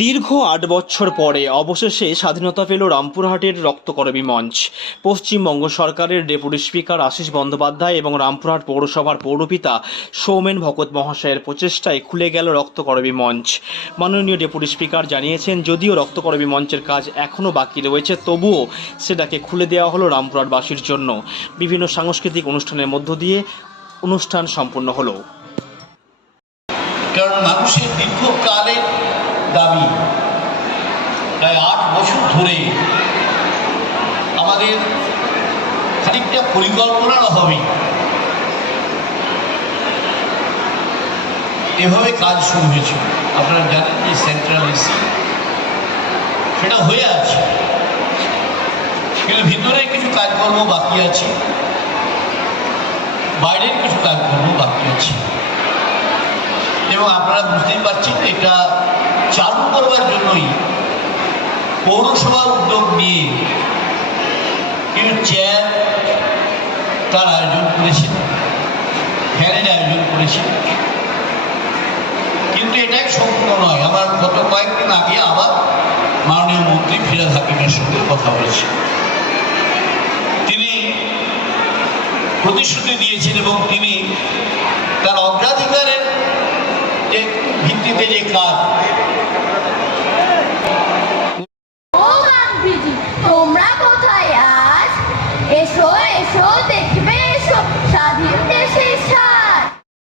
দীর্ঘ আট বছর পরে অবশেষে স্বাধীনতা পেল রামপুরহাটের রক্তকরবী মঞ্চ। পশ্চিমবঙ্গ সরকারের ডেপুটি স্পিকার আশিস বন্দ্যোপাধ্যায় এবং রামপুরহাট পৌরসভার পৌরপিতা সৌমেন ভকত মহাশয়ের প্রচেষ্টায় খুলে গেল রক্তকরবী মঞ্চ। মাননীয় ডেপুটি স্পিকার জানিয়েছেন, যদিও রক্তকরবী মঞ্চের কাজ এখনও বাকি রয়েছে, তবুও সেটাকে খুলে দেওয়া হলো রামপুরহাটবাসীর জন্য। বিভিন্ন সাংস্কৃতিক অনুষ্ঠানের মধ্য দিয়ে অনুষ্ঠান সম্পন্ন হলো। কারণ মানুষের দীর্ঘকালের দাবি প্রায় আট বছর ধরে আমাদের খানিকটা পরিকল্পনার অভাবে এভাবে কাজ শুরু হয়েছিল আপনারা জানেন যে সেন্ট্রাল এসি সেটা হয়ে আছে। কিন্তু ভিতরে কিছু কাজকর্ম বাকি আছে। বাইরের কিছু কাজকর্ম বাকি আছে। এবং আপনারা বুঝতেই পারছেন এটা চালু করবার জন্যই পৌরসভা উদ্যোগ নিয়ে কিছু চেয়ার তার আয়োজন করেছেন ফ্যানের আয়োজন করেছেন কিন্তু এটাই সম্পূর্ণ নয়। আমার গত কয়েকদিন আগে আবার মাননীয় মন্ত্রী ফিরাদ হাকিমের সঙ্গে কথা বলেছি। তিনি প্রতিশ্রুতি দিয়েছেন এবং তিনি তার অগ্রাধিকারের যে ভিত্তিতে যে কাজ এসো এসো দেখবে